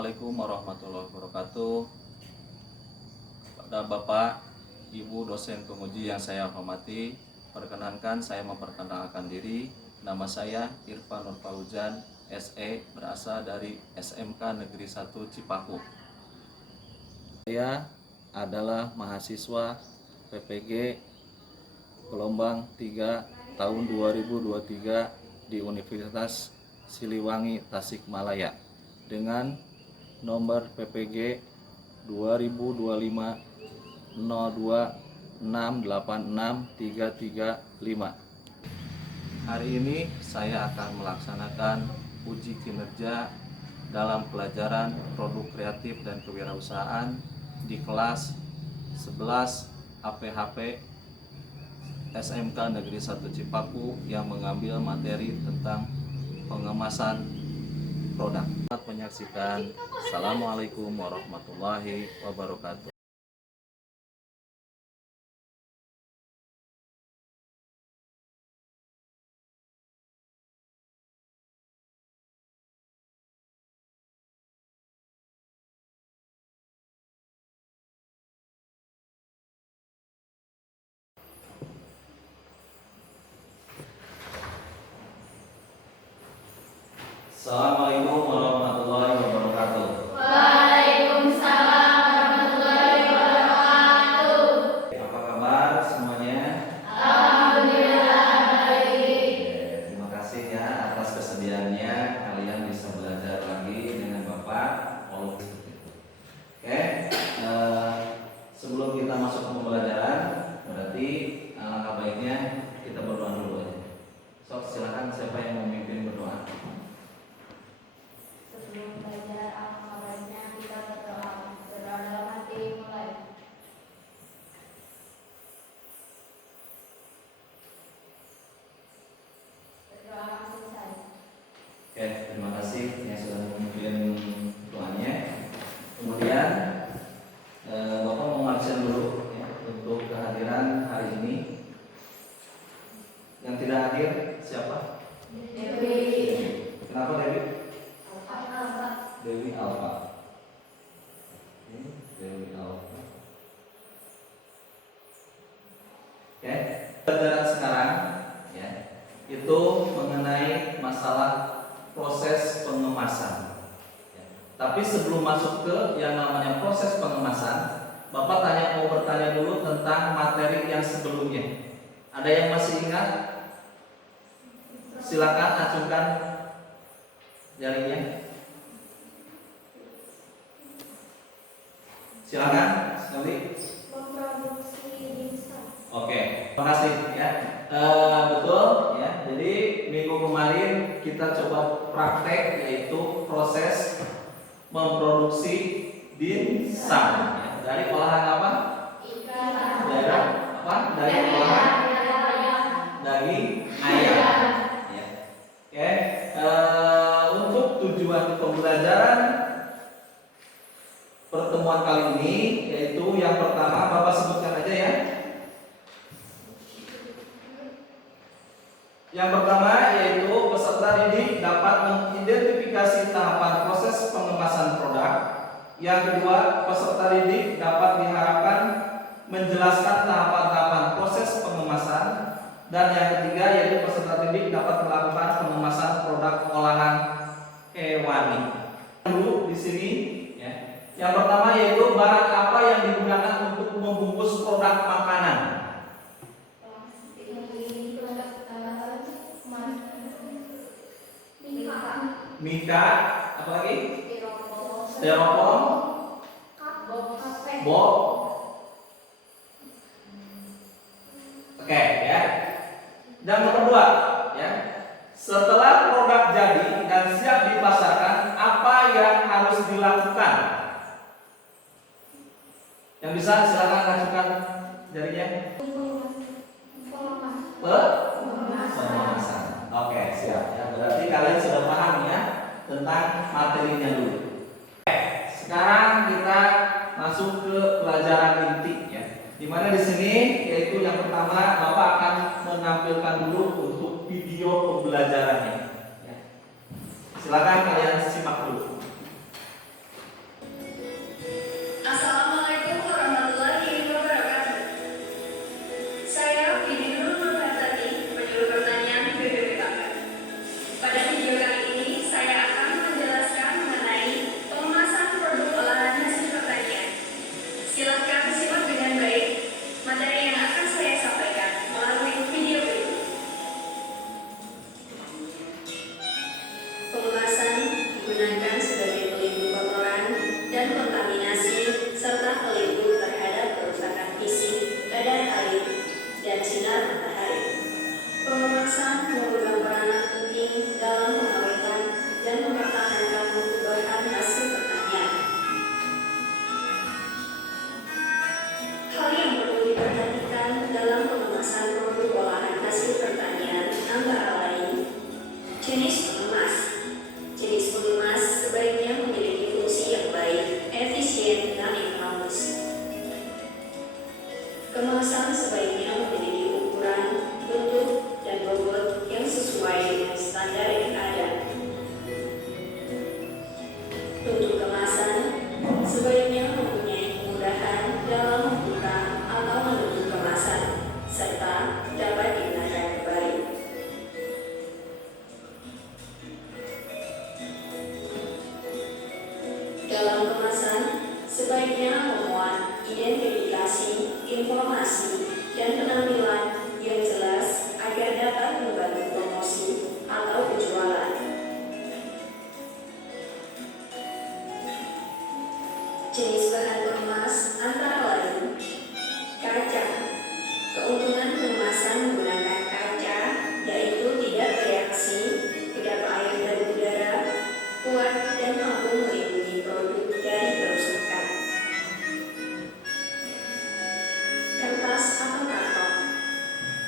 Assalamualaikum warahmatullahi wabarakatuh. Pada Bapak, Ibu dosen penguji yang saya hormati, perkenankan saya memperkenalkan diri. Nama saya Irfan Nur Fauzan, SE, berasal dari SMK Negeri 1 Cipaku. Saya adalah mahasiswa PPG gelombang 3 tahun 2023 di Universitas Siliwangi Tasikmalaya dengan nomor PPG 2025-02-686-335. Hari ini saya akan melaksanakan uji kinerja dalam pelajaran produk kreatif dan kewirausahaan di kelas 11 APHP SMK Negeri 1 Cipaku yang mengambil materi tentang pengemasan produk. Selamat menyaksikan. Assalamualaikum warahmatullahi wabarakatuh. Assalamualaikum warahmatullahi wabarakatuh. Waalaikumsalam warahmatullahi wabarakatuh. Apa kabar semuanya? Alhamdulillah baik. Terima kasih ya atas kesediaannya kalian bisa belajar lagi dengan Bapak. Oke, sebelum kita masuk ke pembelajaran, berarti alangkah baiknya kita berdoa dulu ya. Sok silakan siapa yang memimpin berdoa. Sebelum belajar alangkah baiknya kita berdoa. Berdoa dalam hati mulai. Berdoa selesai. Oke, terima kasih yang sudah memimpin doanya. Kemudian Bapak mau ngabsen dulu ya, untuk kehadiran hari ini. Yang tidak hadir siapa? Dewi. Kenapa Dewi? Alfa. Dewi Alfa. Dewi Alfa. Oke, pelajaran sekarang ya, itu mengenai masalah proses pengemasan. Ya. Tapi sebelum masuk ke yang namanya proses pengemasan, Bapak mau bertanya dulu tentang materi yang sebelumnya. Ada yang masih ingat? Silakan acungkan jarinya. Silakan sekali. Memproduksi dimsum. Oke, terima kasih ya. Betul ya. Jadi minggu kemarin kita coba praktek yaitu proses memproduksi dimsum ya. Dari olahan apa? Ikan. Dari apa? Dari olahan daging ayam. Ya. Oke. Untuk tujuan pembelajaran pertemuan kali ini yaitu yang pertama Bapak sebutkan aja ya. Yang pertama yaitu peserta didik dapat mengidentifikasi tahapan proses pengemasan produk. Yang kedua, peserta didik dapat diharapkan menjelaskan tahapan-tahapan proses pengemasan. Dan yang ketiga yaitu peserta didik dapat melakukan pengemasan produk olahan hewani. Dulu di sini ya. Yang pertama yaitu bahan apa yang digunakan untuk membungkus produk makanan. Mika, apa lagi? Styrofoam, box. Oke ya. Dan nomor 2 ya. Setelah produk jadi dan siap dipasarkan, apa yang harus dilakukan? Yang bisa silakan ajukan jarinya. Pengemasan. Oke, siap ya. Berarti kalian sudah paham ya tentang materinya dulu. Oke, sekarang kita masuk ke pelajaran inti ya. Dimana di sini yaitu yang pertama Bapak akan menampilkan dulu untuk video pembelajarannya. Ya. Silakan kalian simak dulu. Untuk kemasan, sebaiknya mempunyai kemudahan dalam membuka atau menutup kemasan, serta dapat digunakan kembali. Dalam kemasan, sebaiknya memuat identifikasi, informasi, dan penampilan yang jelas agar dapat membantu promosi atau penjualan. Jenis bahan pengemas antara lain kaca. Keuntungan pengemasan menggunakan kaca yaitu tidak bereaksi, kedap air dan udara, kuat dan mampu melindungi produk dari kerusakan. Kertas atau karton.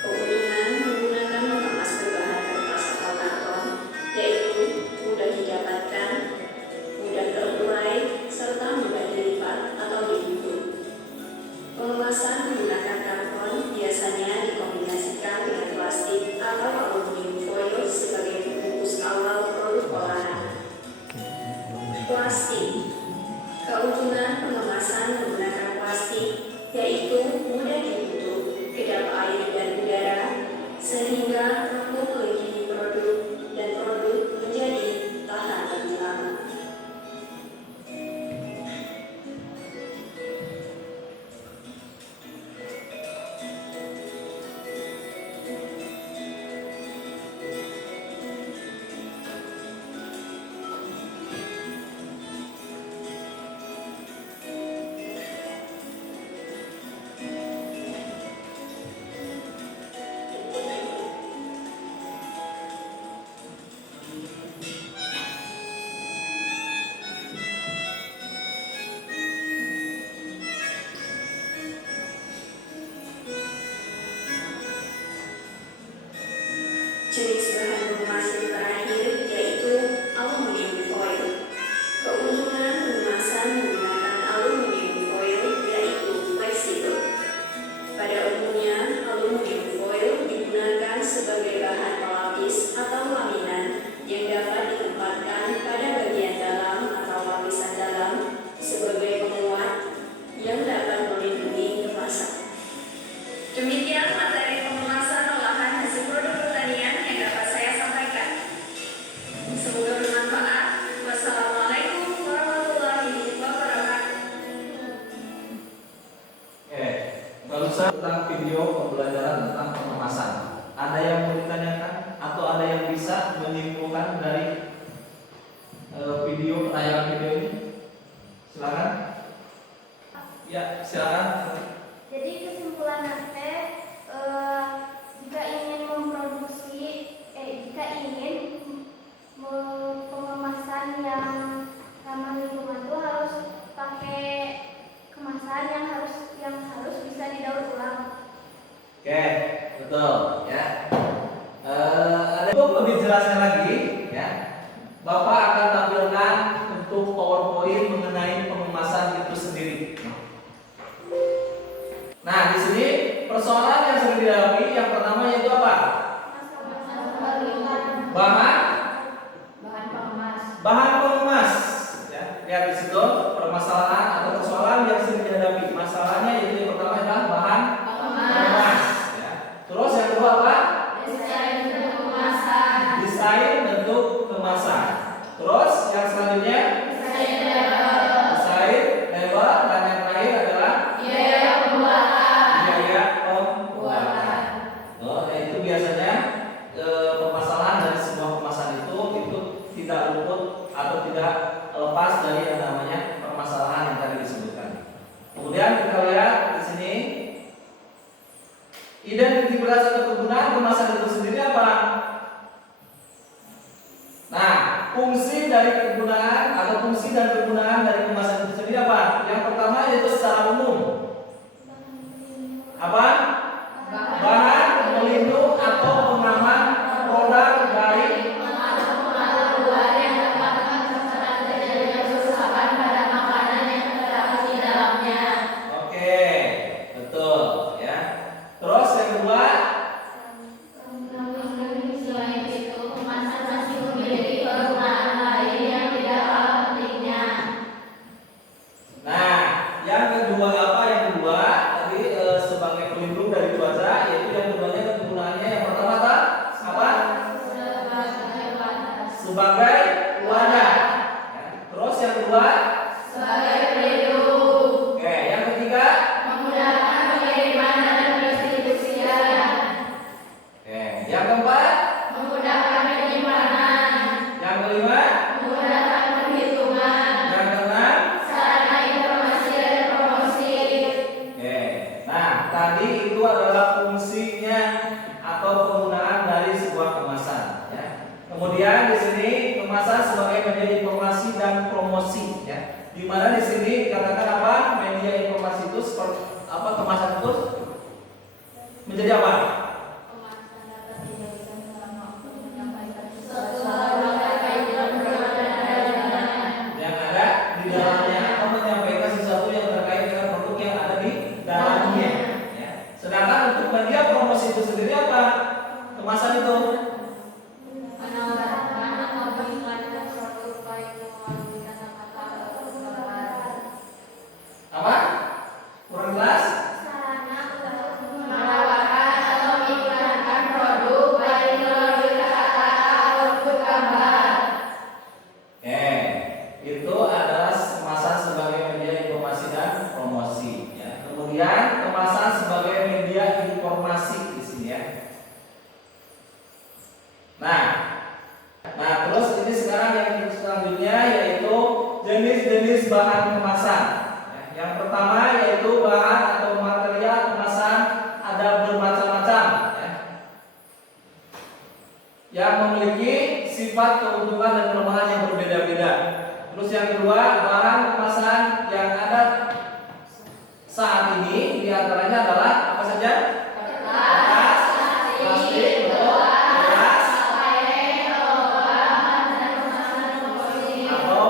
Keuntungan menggunakan mengemas berbahan kertas atau karton yaitu mudah didapatkan, mudah terurai, serta mudah dilipat atau dihubung. Pengemasan menggunakan karton biasanya dikombinasikan dengan plastik atau aluminium foil sebagai pembungkus awal produk olahan. Plastik. Keuntungan pengemasan menggunakan plastik yaitu mudah ditutup, kedap air dan udara, sehingga mampu melindungi produk dan produk menjadi tahan lebih lama. Jenis bahan pengemas yang terakhir yaitu aluminium foil. Keuntungan pengemasan menggunakan aluminium foil yaitu fleksibel. Pada umumnya, aluminium foil digunakan sebagai bahan pelapis atau laminan yang dapat ditempatkan pada bagian dalam atau lapisan dalam sebagai penguat yang dapat melindungi kemasan. Demikian materi pengemasan olahan hasil produk pertanian yang dapat saya sampaikan. Semoga bermanfaat. Wassalamualaikum warahmatullahi wabarakatuh. Oke, barusan tentang video pembelajaran tentang pengemasan. Ada yang mau ditanyakan atau ada yang bisa menyimpulkan dari tayangan video ini? Silakan. Ya, silakan. Jadi kesimpulannya jika ingin pengemasan yang ramah lingkungan itu harus pakai kemasan yang harus bisa didaur ulang. Oke, betul ya. Untuk lebih jelasnya lagi ya, Bapak akan tampilkan untuk PowerPoint mengenai pengemasan itu sendiri. Nah, di sini persoalan yang sering dihadapi yang pertama yaitu apa? Bahan pengemas. Ya, lihat di situ permasalahan atau persoalan yang sering dihadapi. Masalahnya yaitu yang pertama adalah bahan pengemas. Ya. Terus yang kedua apa? Desain bentuk kemasan. Terus yang selanjutnya desain label dan yang terakhir adalah biaya pembuatan. Itu biasanya permasalahan dari sebuah kemasan itu tidak luput atau tidak lepas dari yang namanya permasalahan yang tadi disebutkan. Kemudian kita lihat di sini identitas atau kegunaan kemasan itu sendiri apa? Nah, fungsi dari kegunaan atau fungsi dan kegunaan dari kemasan itu sendiri apa? Yang pertama yaitu secara umum apa? Bahan pelindung atau pengaman produk dari Oke, betul ya. Terus yang kedua Di mana di sini dikatakan apa? Media informasi itu seperti apa? Kemasan itu menjadi apa? Yang ada di dalamnya atau menyampaikan sesuatu yang terkait dengan produk yang ada di dalamnya. Ya. Sedangkan untuk media promosi itu sendiri apa? Kemasan itu apa? Kurang jelas? Sarana untuk Menawarkan atau mengiklankan produk baik melalui kata-kata ataupun gambar. Oke, itu adalah kemasan sebagai media informasi dan promosi. Ya. Kemudian kemasan sebagai media informasi di sini ya. Nah terus ini sekarang yang selanjutnya yaitu jenis-jenis bahan kemasan. Ya, yang pertama yaitu bahan atau material kemasan ada bermacam-macam. Ya. Yang memiliki sifat keuntungan dan kelemahan yang berbeda-beda. Terus yang kedua, bahan kemasan yang ada saat ini diantaranya adalah apa saja? Kertas, plastik, gelas, atau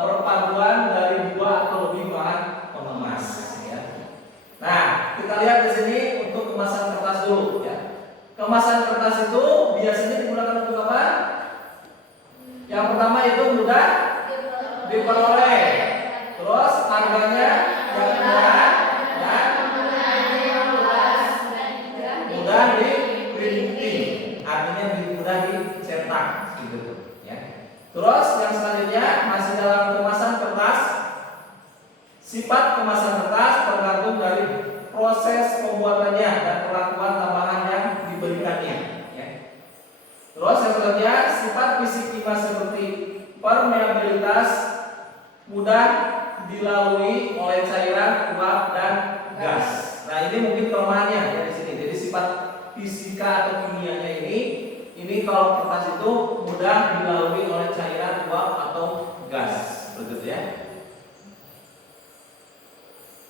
perpaduan dari dua atau lebih bahan pengemas. Ya. Nah, kita lihat di sini untuk kemasan kertas dulu. Ya. Kemasan kertas itu biasanya digunakan untuk apa? Yang pertama itu mudah diperoleh, terus harganya yang murah dan mudah di printing, artinya mudah dicetak, gitu ya. Terus yang selanjutnya masih dalam kemasan kertas, sifat kemasan kertas tergantung dari proses pembuatannya dan perlakuan tambahan yang diberikannya. Ya. Terus yang selanjutnya sifat fisik kimia seperti permeabilitas, mudah dilalui oleh cairan, uap dan gas. Nah ini mungkin kelemahannya ya di sini. Jadi sifat fisika atau kimianya ini kalau kertas itu mudah dilalui oleh cairan, uap atau gas, begitu ya.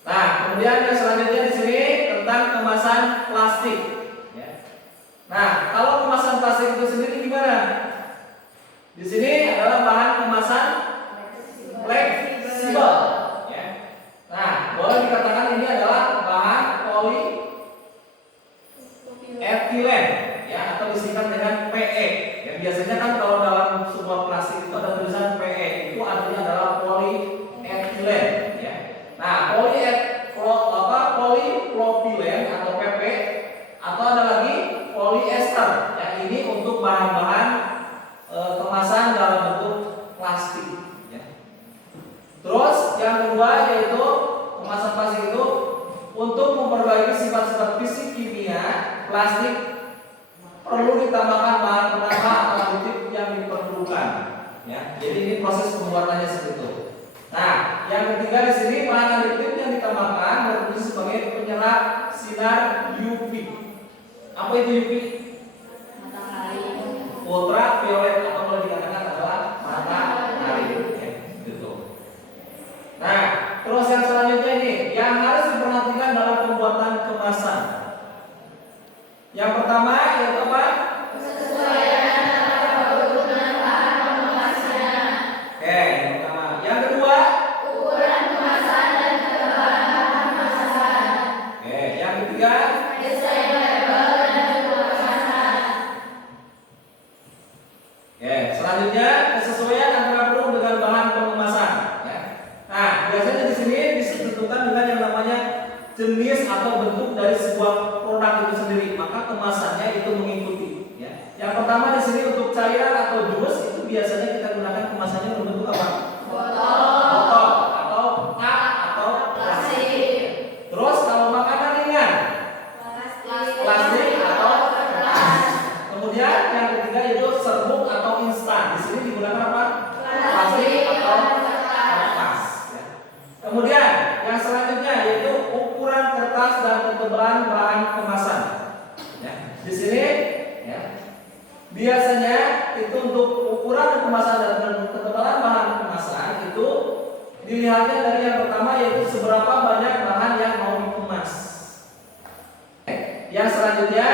Nah kemudian yang selanjutnya di sini tentang kemasan plastik. Ya. Nah kalau kemasan plastik itu sendiri gimana? Di sini adalah bahan kemasan fleksibel. Ya. Nah, boleh dikatakan ini adalah bahan polietilen, ya, atau disingkat dengan PE. Ya, biasanya kan kalau dalam sebuah plastik itu ada tulisan PE, itu artinya adalah polietilen. Ya. Nah, polipropilen atau PP, atau ada lagi polyester. Ya, ini untuk bahan-bahan kemasan dalam bentuk plastik. Ya. Terus yang kedua yaitu kemasan plastik itu untuk memperbaiki sifat-sifat fisik kimia plastik perlu ditambahkan bahan penambah atau aditif yang diperlukan. Ya. Jadi ini proses pembuatannya seperti itu. Nah, yang ketiga di sini bahan aditif yang ditambahkan berfungsi sebagai penyerap sinar UV. Apa itu UV? Ultraviolet atau boleh dikatakan adalah matahari. Gitu. Nah, terus yang selanjutnya ini yang harus diperhatikan dalam pembuatan kemasan. Yang pertama yaitu apa? Kesesuaian antara produk dengan bahan pengemasnya. Oke, yang pertama. Yang kedua, Ukuran kemasan dan ketebalan kemasan. oke, yang ketiga, Desain label dan juga kemasan dilihatnya dari yang pertama yaitu seberapa banyak bahan yang mau dikemas. Yang selanjutnya,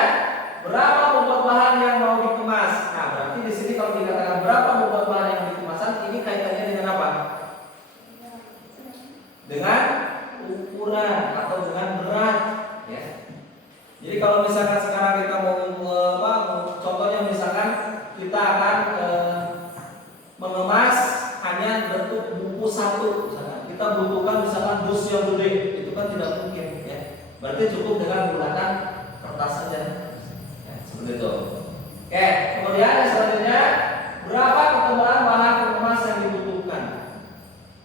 berapa bobot bahan yang mau dikemas. Nah, berarti di sini kalau dikatakan berapa bobot bahan yang dikemasan, ini kaitannya dengan apa? Dengan ukuran atau dengan berat, ya. Jadi kalau misalkan sekarang kita mau contohnya misalkan kita akan mengemas hanya bentuk buku satu, misalkan. Kita butuhkan misalkan dus yang gede, itu kan tidak mungkin, ya. Berarti cukup dengan menggunakan kertas saja, ya, seperti itu. Oke, kemudian yang selanjutnya, berapa ketebalan bahan pengemas yang dibutuhkan?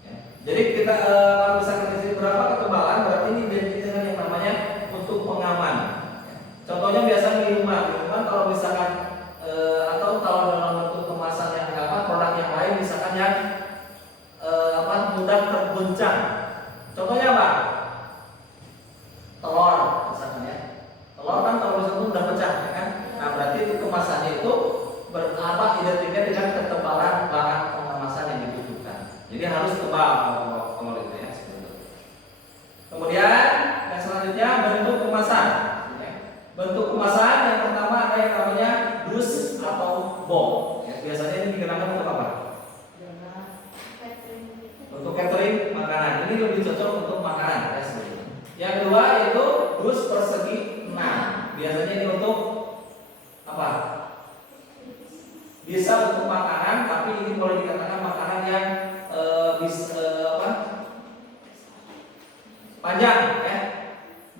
Ya. Jadi kita kalau misalkan di sini berapa ketebalan, berarti ini identik dengan yang namanya untuk pengaman. Ya. Contohnya biasa minuman kalau misalkan atau kalau dalam bentuk kemasan yang produk yang lain misalkan yang mudah tergoncang. Contohnya apa? Telur misalkan, ya. Telur kan kalau misalkan udah pecah, ya kan? Nah, berarti itu kemasannya itu identiknya dengan ketebalan bahan pengemasan yang dibutuhkan. Jadi harus tebal kalau itu, ya, seperti itu. Kemudian yang selanjutnya bentuk kemasan. Bentuk kemasan yang pertama ada yang namanya dus atau box. Ya, biasanya ini digunakan untuk apa? Untuk catering makanan. Ini lebih cocok untuk makanan, ya, seperti itu. Yang kedua yaitu dus persegi 6. Biasanya ini untuk apa? Bisa untuk makanan, tapi ini boleh dikatakan makanan yang panjang, ya.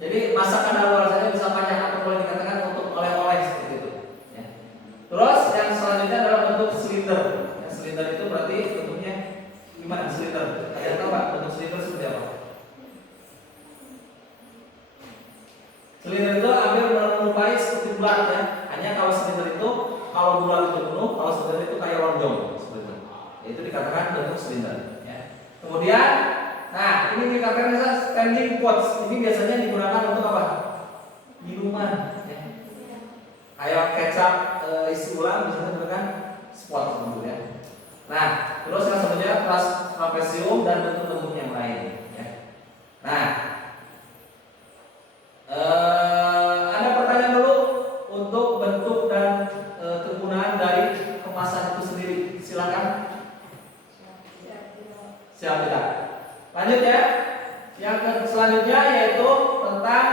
Jadi masakan daluarsanya bisa panjang atau boleh dikatakan untuk oleh-oleh seperti itu, ya. Terus yang selanjutnya adalah bentuk silinder. Ya, silinder itu berarti bentuknya gimana? Silinder. Kalian tahu Pak bentuk silinder seperti apa? Silinder itu hampir menyerupai seperti bulat, ya. Hanya kalau silinder itu kalau bulat itu penuh, kalau silinder itu kayak lonjong seperti itu. Itu dikatakan bentuk silinder, ya. Kemudian, nah ini dikatakan standing pots. Ini biasanya digunakan untuk apa? Minuman, ya. Kayak kecap isi ulang biasanya digunakan spot dulu, ya. Nah, terus yang selanjutnya trapesium dan bentuk-bentuk yang lain, ya. Nah, ada pertanyaan dulu untuk bentuk dan kegunaan dari kemasan itu sendiri. Silakan. Siap tidak? Lanjut, ya. Yang selanjutnya yaitu tentang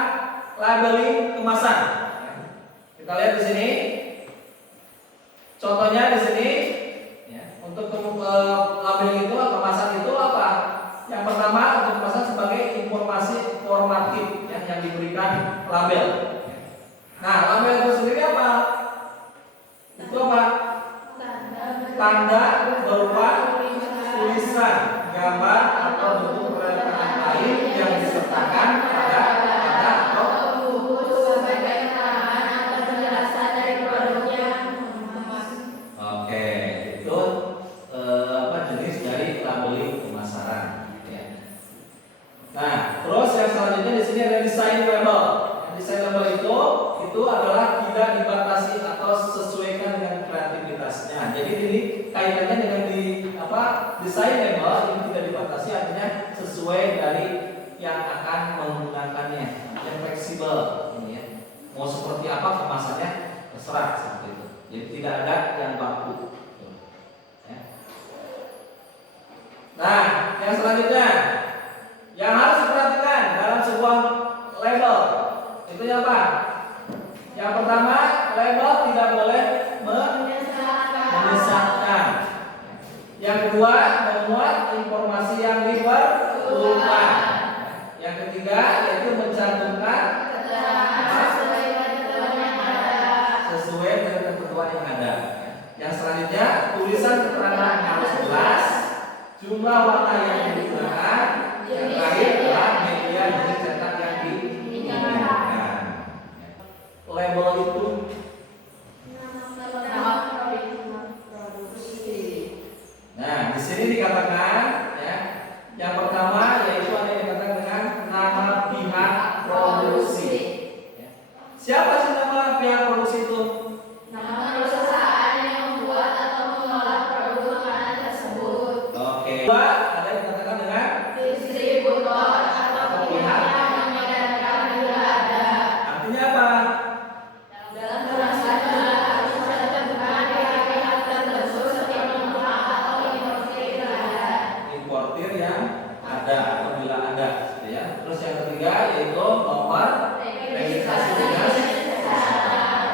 labeling kemasan. Kita lihat di sini. Contohnya di sini, ya, untuk labeling itu kemasan itu apa? Yang pertama untuk kemasan sebagai informasi formatif, ya, yang diberikan label. Nah, label itu sendiri apa? Itu apa? Tanda berupa tulisan, gambar atau bentuk perlengkapan lain yang disertakan pada tanda atau buku sebagai keterangan atau penjelasan dari produknya. Oke, itu jenis dari labeling pemasaran, ya. Nah, terus yang selanjutnya di sini ada desain label. Desain label itu adalah tidak dibatasi atau sesuaikan dengan kreativitasnya. Jadi ini kaitannya dengan desain label ini tidak dibatasi, artinya sesuai dari yang akan menggunakannya, yang fleksibel, ini, ya. Mau seperti apa kemasannya terserah seperti itu. Jadi tidak ada yang baku, ya. Nah, yang selanjutnya yang harus diperhatikan dalam sebuah label itu apa? Yang pertama, label tidak boleh menyesatkan. Yang kedua, memuat informasi yang diperlukan. Yang ketiga, yaitu mencantumkan sesuai dengan ketentuan yang ada. Yang selanjutnya, tulisan keterangan harus jelas, jumlah warna yang digunakan, yang terakhir adalah media jenis cetak yang diinginkan. Label itu nah, di sini dikatakan, ya, yang pertama yaitu ada yang dikatakan dengan nama pihak produksi. Ya. Siapa sih nama pihak produksi itu? Nama perusahaan yang membuat atau mengolah produk makanan tersebut. Oke. Kedua, ada yang dikatakan dengan ada atau bila ada, gitu ya. Terus yang ketiga yaitu nomor registrasi dinas kesehatan.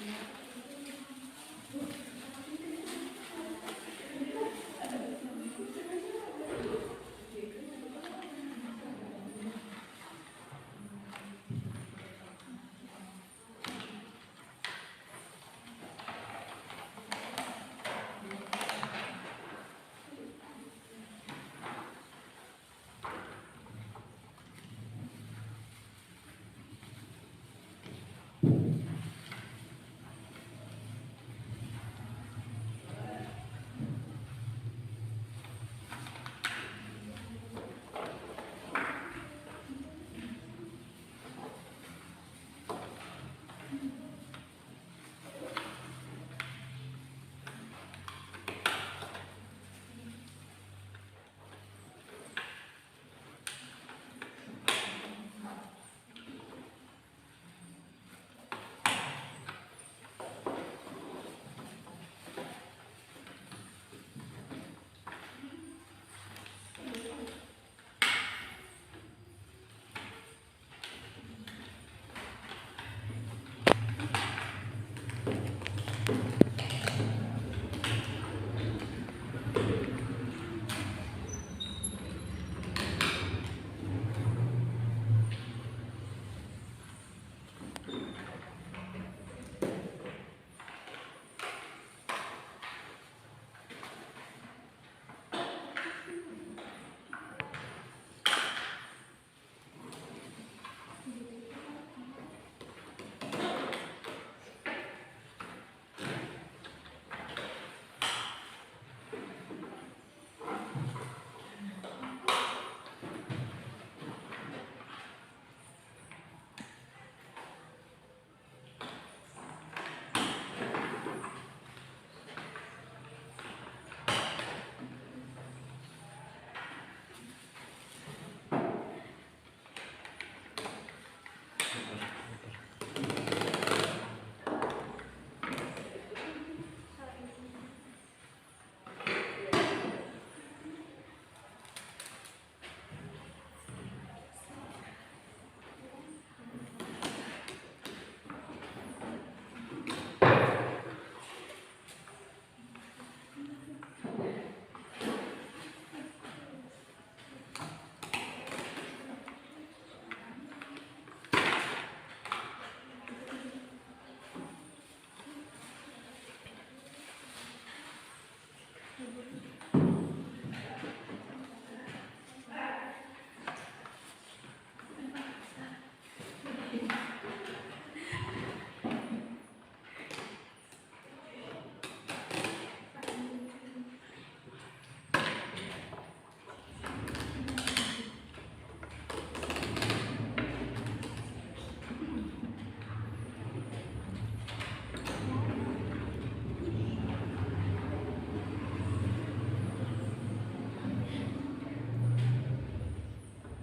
Ya.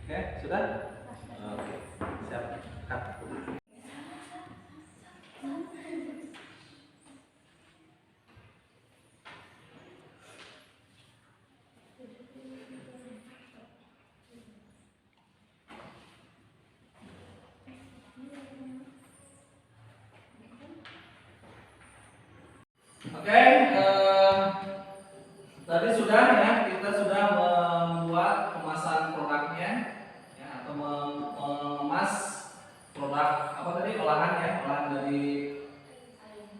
Oke, sudah? Oke, siap. Cut. Oke, tadi sudah ya, kita sudah membuat kemasan produknya ya, atau mengemas produk apa tadi olahan ya, olahan dari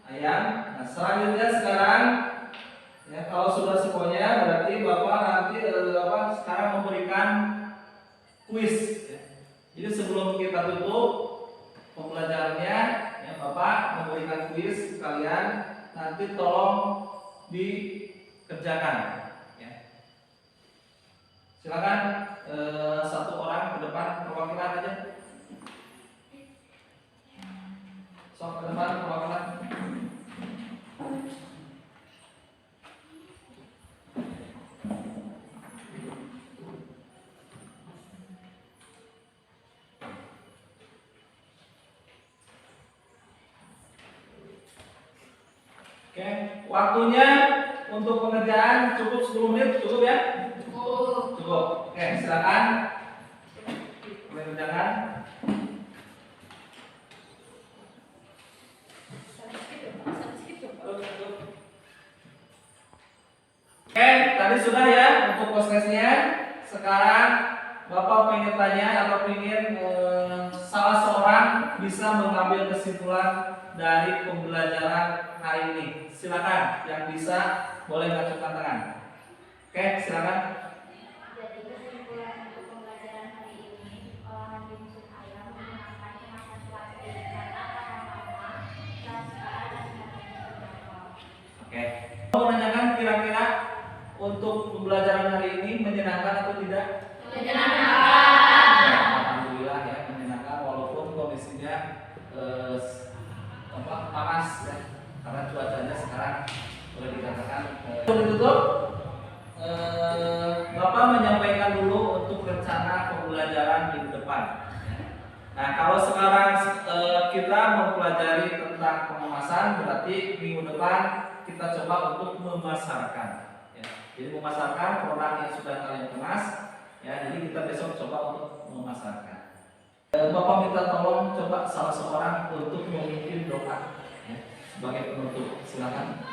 ayam. Nah, selanjutnya sekarang ya, kalau sudah semuanya berarti Bapak nanti sekarang memberikan kuis. Ya. Jadi sebelum kita tutup pembelajarannya, ya, Bapak memberikan kuis ke kalian. Nanti tolong dikerjakan. Ya. Silakan satu orang ke depan perwakilan aja. Sok ke depan perwakilan. Oke, waktunya untuk pengerjaan cukup 10 menit, cukup ya? Cukup. Oke, silakan. Boleh kerjakan. Oke, tadi sudah ya untuk prosesnya. Sekarang Bapak pengen tanya atau pengen salah seorang bisa mengambil kesimpulan dari pembelajaran hari ini. Silakan, yang bisa boleh ngacungkan tangan. Oke, silakan. Jadi kesimpulan untuk pembelajaran hari ini, olahan bungkus ayam menggunakan kemasan plastik karena tahan lama, transparan dan terjangkau. Oke. Mau menanyakan kira-kira untuk pembelajaran hari ini menyenangkan atau tidak? Menyenangkan. Alhamdulillah ya, menyenangkan walaupun kondisinya panas ya, karena cuacanya sekarang boleh dikatakan ditutup. Bapak menyampaikan dulu untuk rencana pembelajaran minggu depan. Nah, kalau sekarang kita mempelajari tentang pengemasan, berarti minggu depan kita coba untuk memasarkan. Ya. Jadi memasarkan produk yang sudah kalian kemas. Ya, jadi kita besok coba untuk memasarkan. Bapak minta tolong coba salah seorang untuk memimpin doa ya, sebagai penutup. Silakan.